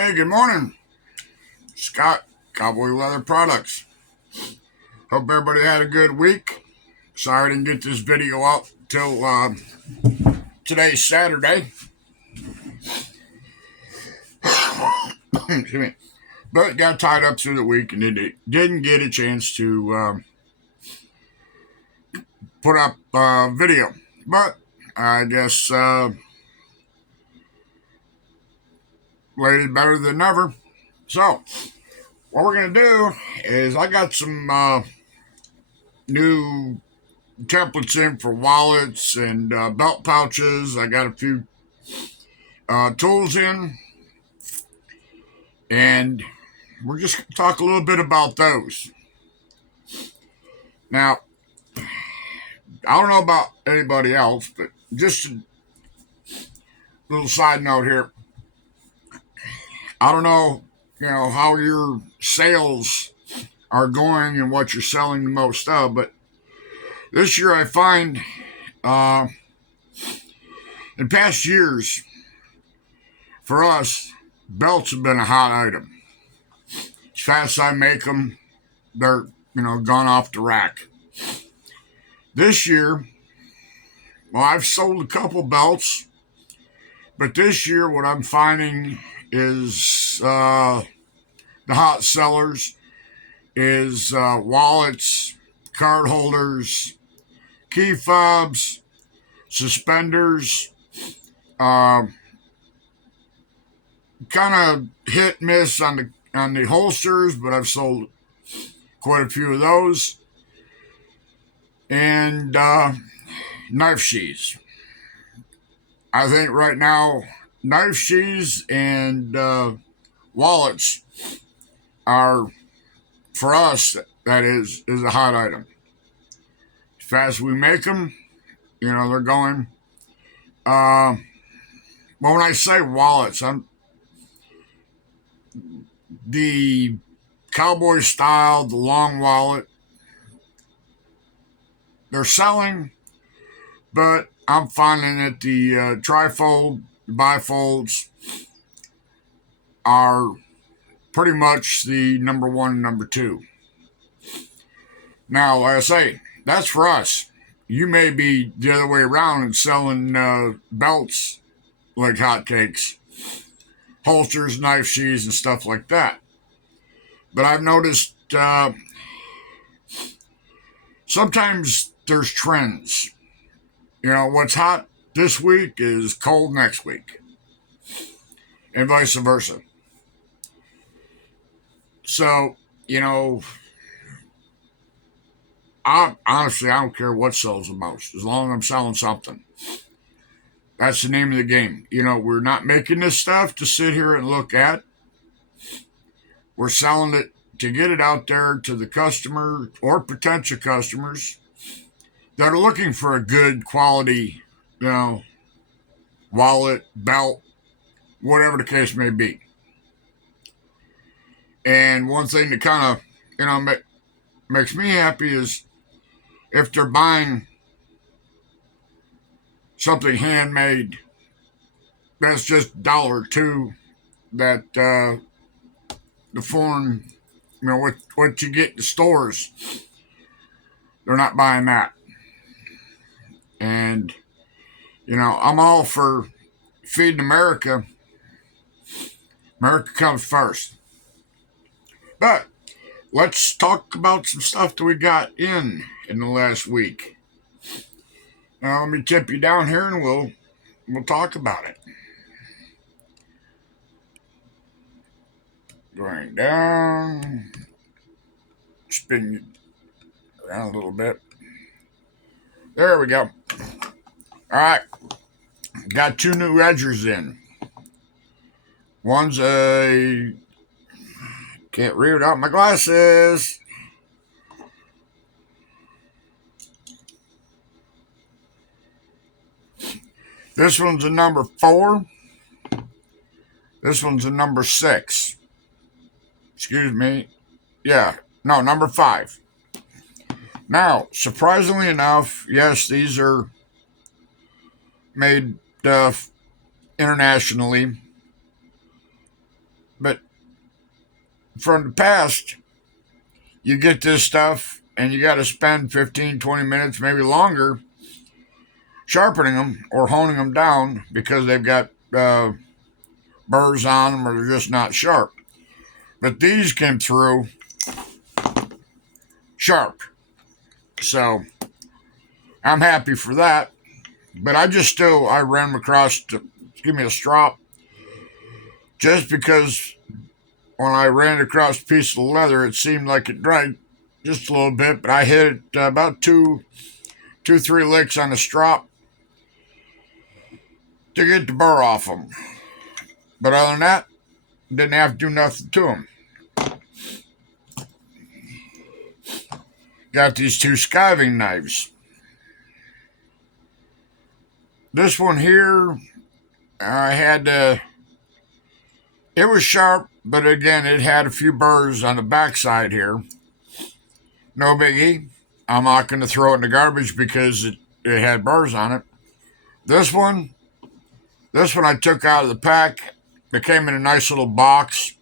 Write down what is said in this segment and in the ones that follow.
Hey, good morning. Scott, Cowboy Leather Products. Hope everybody had a good week. Sorry I didn't get this video out till today's Saturday. Excuse me. But got tied up through the week and didn't get a chance to put up video. But I guess late is better than never. So, what we're going to do is I got some new templates in for wallets and belt pouches. I got a few tools in, and we're just going to talk a little bit about those. Now, I don't know about anybody else, but just a little side note here. I don't know, how your sales are going and what you're selling the most of, but this year I find in past years, for us, belts have been a hot item. As fast as I make them, they're, gone off the rack. This year, well, I've sold a couple belts, but this year what I'm finding is the hot sellers is wallets, card holders, key fobs, suspenders, kind of hit miss on the holsters, but I've sold quite a few of those, and knife sheaths. I think right now knife sheaths and wallets are, for us, that is a hot item. As fast as we make them, they're going. Well, when I say wallets, I'm the cowboy style, the long wallet. They're selling, but I'm finding that the trifold, bifolds are pretty much the number one and number two. Now, like I say, that's for us. You may be the other way around and selling belts like hotcakes, holsters, knife sheaths, and stuff like that. But I've noticed sometimes there's trends. What's hot this week is cold next week, and vice versa. So, honestly, I don't care what sells the most, as long as I'm selling something. That's the name of the game. We're not making this stuff to sit here and look at. We're selling it to get it out there to the customer or potential customers that are looking for a good quality, wallet, belt, whatever the case may be. And one thing that kind of, makes me happy is if they're buying something handmade, that's just $1 or $2 that the foreign, what you get in the stores, they're not buying that. And, I'm all for feeding America. America comes first. But let's talk about some stuff that we got in the last week. Now, let me tip you down here and we'll talk about it. Going down, spin around a little bit. There we go. All right, got 2 new edgers in. One's a, can't read without my glasses. This one's a number 4. This one's a number 6. Excuse me. Yeah, no, number 5. Now, surprisingly enough, yes, these are made internationally. But from the past, you get this stuff and you got to spend 15, 20 minutes, maybe longer, sharpening them or honing them down because they've got burrs on them or they're just not sharp. But these came through sharp. So I'm happy for that. But I ran across to give me a strop just because when I ran across a piece of leather, it seemed like it dried just a little bit, but I hit it about two, 3 licks on the strop to get the burr off them. But other than that, didn't have to do nothing to them. Got these 2 skiving knives. This one here, I had it was sharp, but again, it had a few burrs on the backside here. No biggie. I'm not going to throw it in the garbage because it had burrs on it. This one I took out of the pack. It came in a nice little box.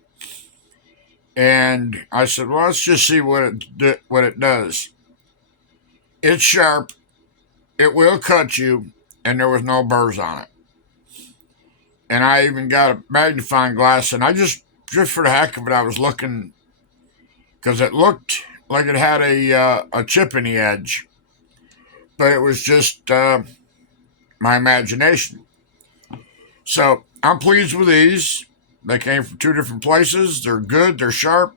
And I said, well, let's just see what it does. It's sharp. It will cut you. And there was no burrs on it. And I even got a magnifying glass. And I just for the heck of it, I was looking. Because it looked like it had a chip in the edge. But it was just my imagination. So I'm pleased with these. They came from 2 different places. They're good. They're sharp.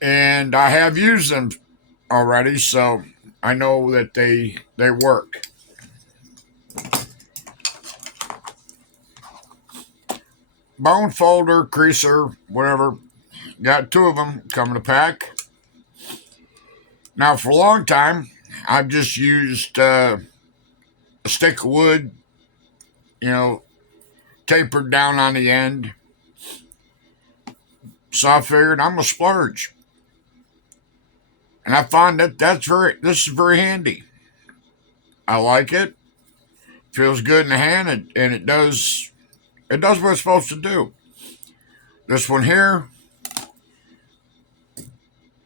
And I have used them already, so I know that they work. Bone folder, creaser, whatever. Got 2 of them coming to pack. Now, for a long time, I've just used a stick of wood, tapered down on the end. So I figured I'm going to splurge. And I find that this is very handy. I like it. Feels good in the hand, and it does what it's supposed to do. This one here,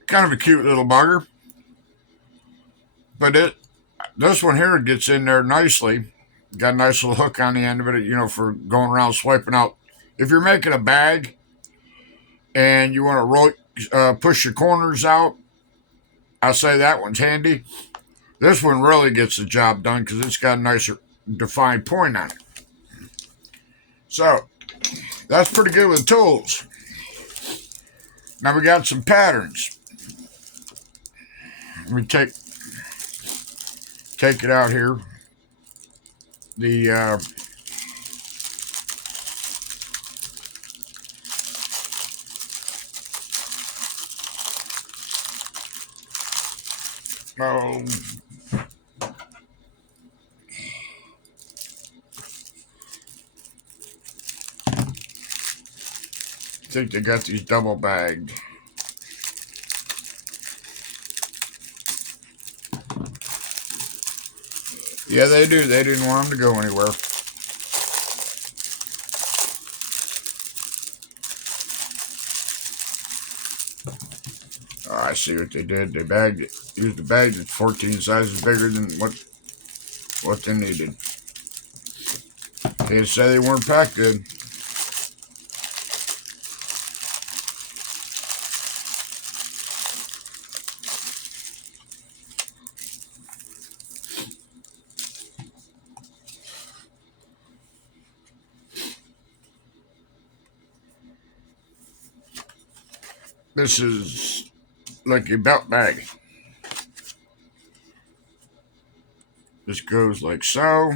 kind of a cute little bugger. But this one here gets in there nicely. Got a nice little hook on the end of it, for going around swiping out. If you're making a bag and you want to push your corners out, I say that one's handy. This one really gets the job done because it's got a nicer defined point on it. So that's pretty good with tools. Now we got some patterns. Let me take it out here. The I think they got these double bagged. Yeah, they do. They didn't want them to go anywhere. Oh, I see what they did. They bagged it. Used a bag that's 14 sizes bigger than what they needed. They say they weren't packed good. This is like a belt bag. This goes like so.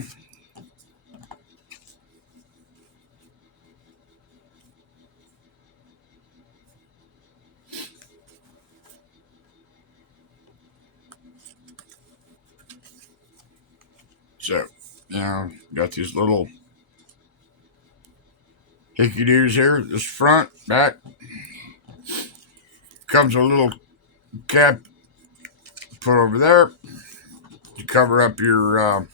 So, got these little hickey-doos here. This front, back. Comes with a little cap put over there to cover up your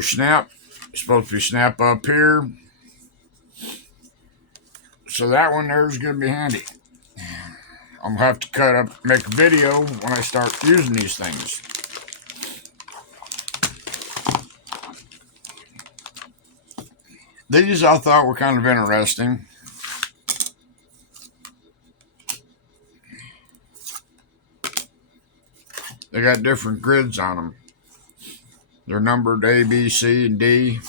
snap. It's supposed to be snap up here. So that one there is going to be handy. I'm going to have to make a video when I start using these things. These I thought were kind of interesting. They got different grids on them. They're numbered A, B, C, and D.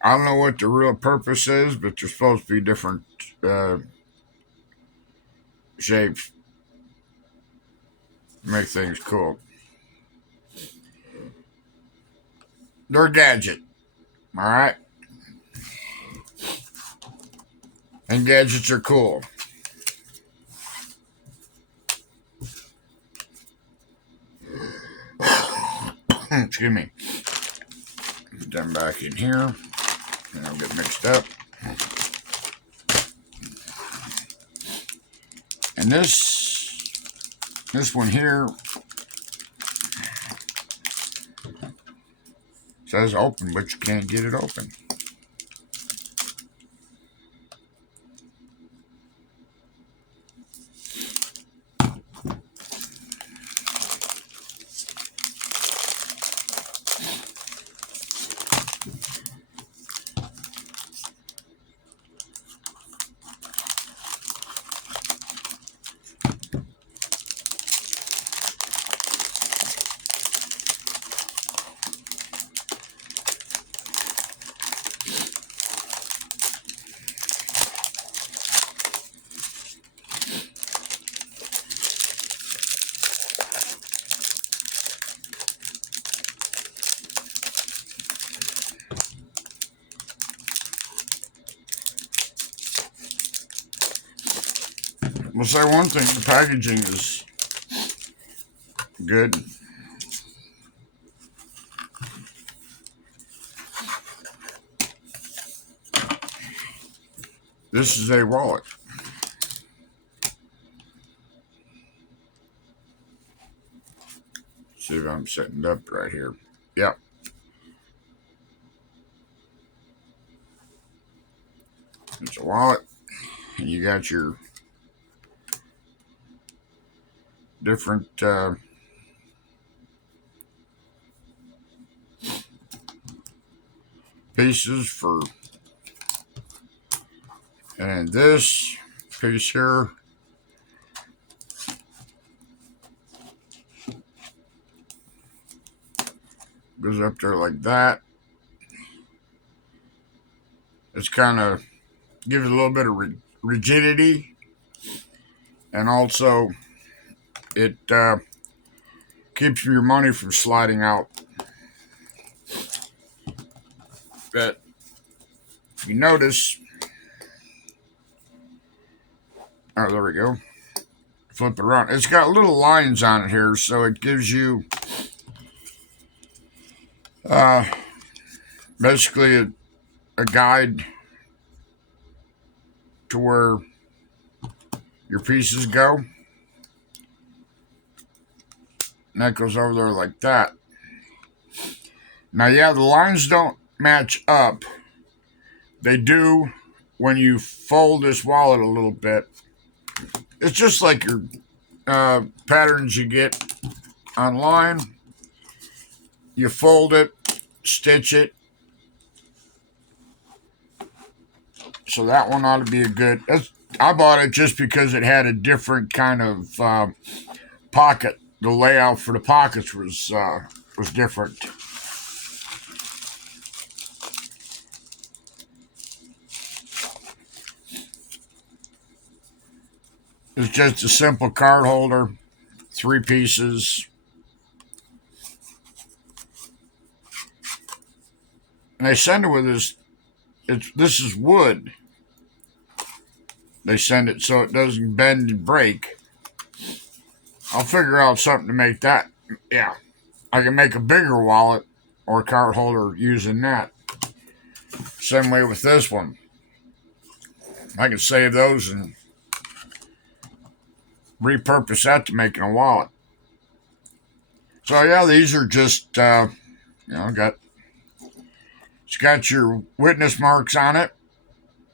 I don't know what the real purpose is, but they're supposed to be different shapes. Make things cool. They're a gadget. Alright? And gadgets are cool. Excuse me. Put them back in here. And I'll get mixed up. And this one here says open, but you can't get it open. We'll say one thing, the packaging is good. This is a wallet. See if I'm setting it up right here. Yep. It's a wallet. And you got your different pieces for, and this piece here goes up there like that. It's kind of gives it a little bit of rigidity, and also it keeps your money from sliding out. But if you notice, oh, there we go. Flip it around. It's got little lines on it here, so it gives you basically a guide to where your pieces go. And that goes over there like that. Now, yeah, the lines don't match up. They do when you fold this wallet a little bit. It's just like your patterns you get online. You fold it, stitch it. So that one ought to be a good. I bought it just because it had a different kind of pocket. The layout for the pockets was different. It's just a simple card holder, 3 pieces. And they send it with this. This is wood. They send it so it doesn't bend and break. I'll figure out something to make that. Yeah, I can make a bigger wallet or a card holder using that. Same way with this one. I can save those and repurpose that to making a wallet. So yeah, these are just it's got your witness marks on it,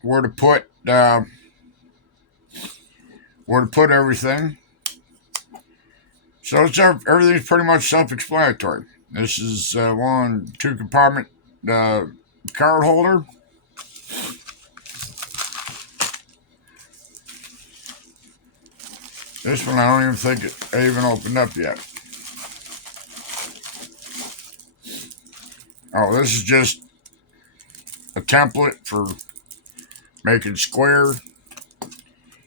where to put everything. So everything's pretty much self-explanatory. This is one 2-compartment card holder. This one I don't even think I even opened up yet. Oh, this is just a template for making square.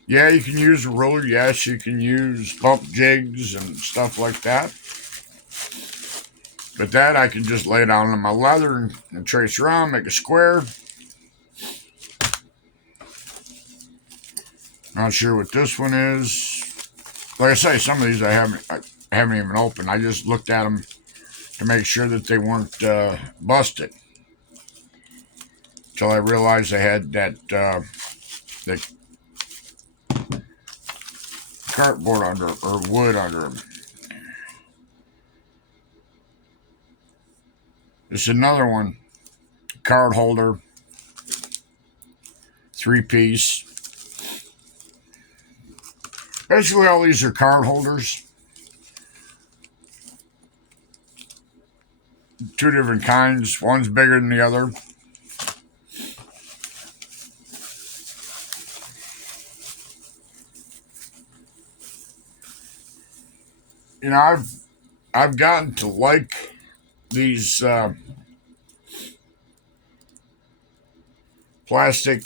Yeah, you can use a ruler. Yes, you can use bump jigs and stuff like that. But that I can just lay down on my leather and trace around, make a square. Not sure what this one is. Like I say, some of these I haven't even opened. I just looked at them to make sure that they weren't busted. Until I realized I had that the cardboard under or wood under them. This is another one, card holder, 3-piece. Basically, all these are card holders. 2 different kinds. One's bigger than the other. You know, I've gotten to like these plastic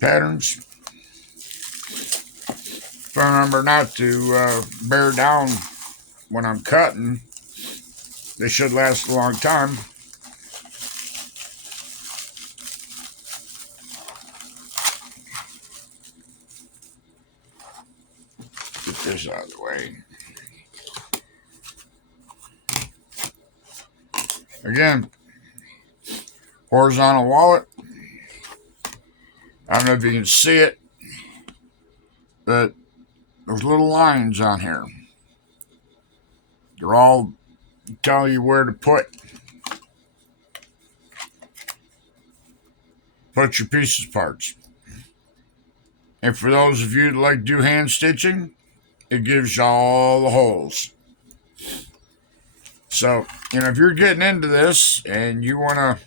patterns. If I remember not to bear down when I'm cutting, they should last a long time. Get this out of the way. Again, horizontal wallet. I don't know if you can see it, but there's little lines on here. They're all telling you where to put your pieces parts. And for those of you that like to do hand stitching, it gives you all the holes. So, if you're getting into this and you want to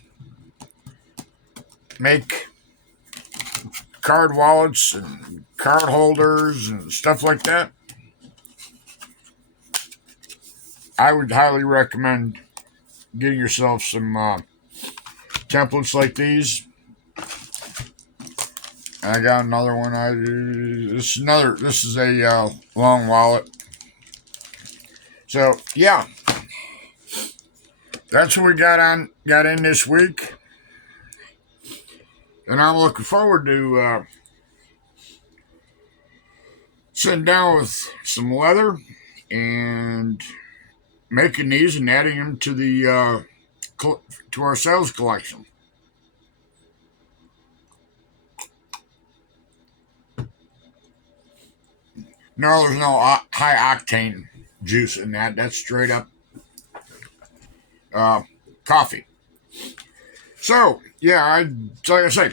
make card wallets and card holders and stuff like that, I would highly recommend getting yourself some templates like these. I got another one. This is a long wallet. So yeah, that's what we got in this week, and I'm looking forward to sitting down with some leather and making these and adding them to the to our sales collection. No, there's no high octane juice in that. That's straight up coffee. So yeah, like I say,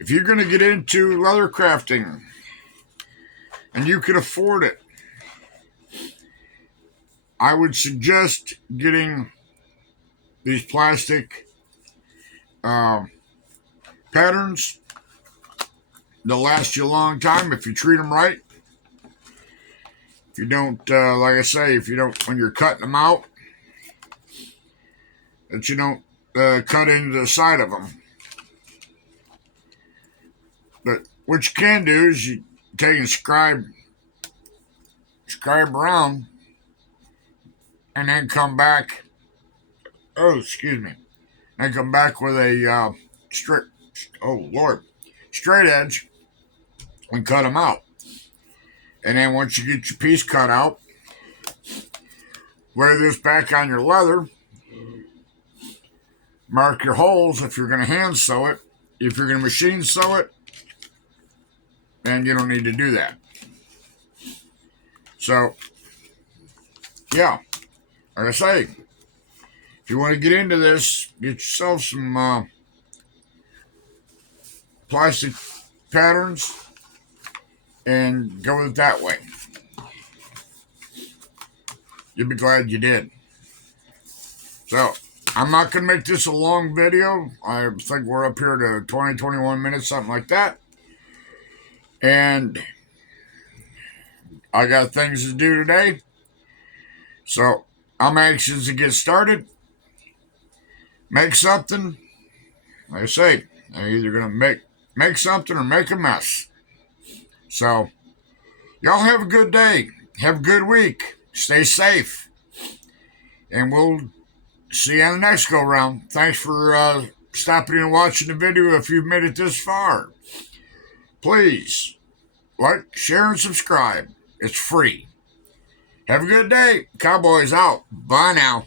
if you're going to get into leather crafting and you can afford it, I would suggest getting these plastic patterns. They'll last you a long time if you treat them right. If you don't, like I say, when you're cutting them out, that you don't cut into the side of them. But what you can do is you take and scribe around, and then come back. Oh, excuse me. Then come back with a straight. Oh Lord, straight edge, and cut them out. And then once you get your piece cut out, lay this back on your leather, Mark your holes if you're going to hand sew it. If you're going to machine sew it, then you don't need to do that. So, yeah, like I say, if you want to get into this, get yourself some plastic patterns and go with it that way. You'll be glad you did. So, I'm not going to make this a long video. I think we're up here to 20, 21 minutes, something like that. And I got things to do today. So, I'm anxious to get started. Make something. Like I say, they're either going to make something or make a mess. So, y'all have a good day. Have a good week. Stay safe. And we'll see you on the next go round. Thanks for stopping and watching the video if you've made it this far. Please like, share, and subscribe. It's free. Have a good day. Cowboys out. Bye now.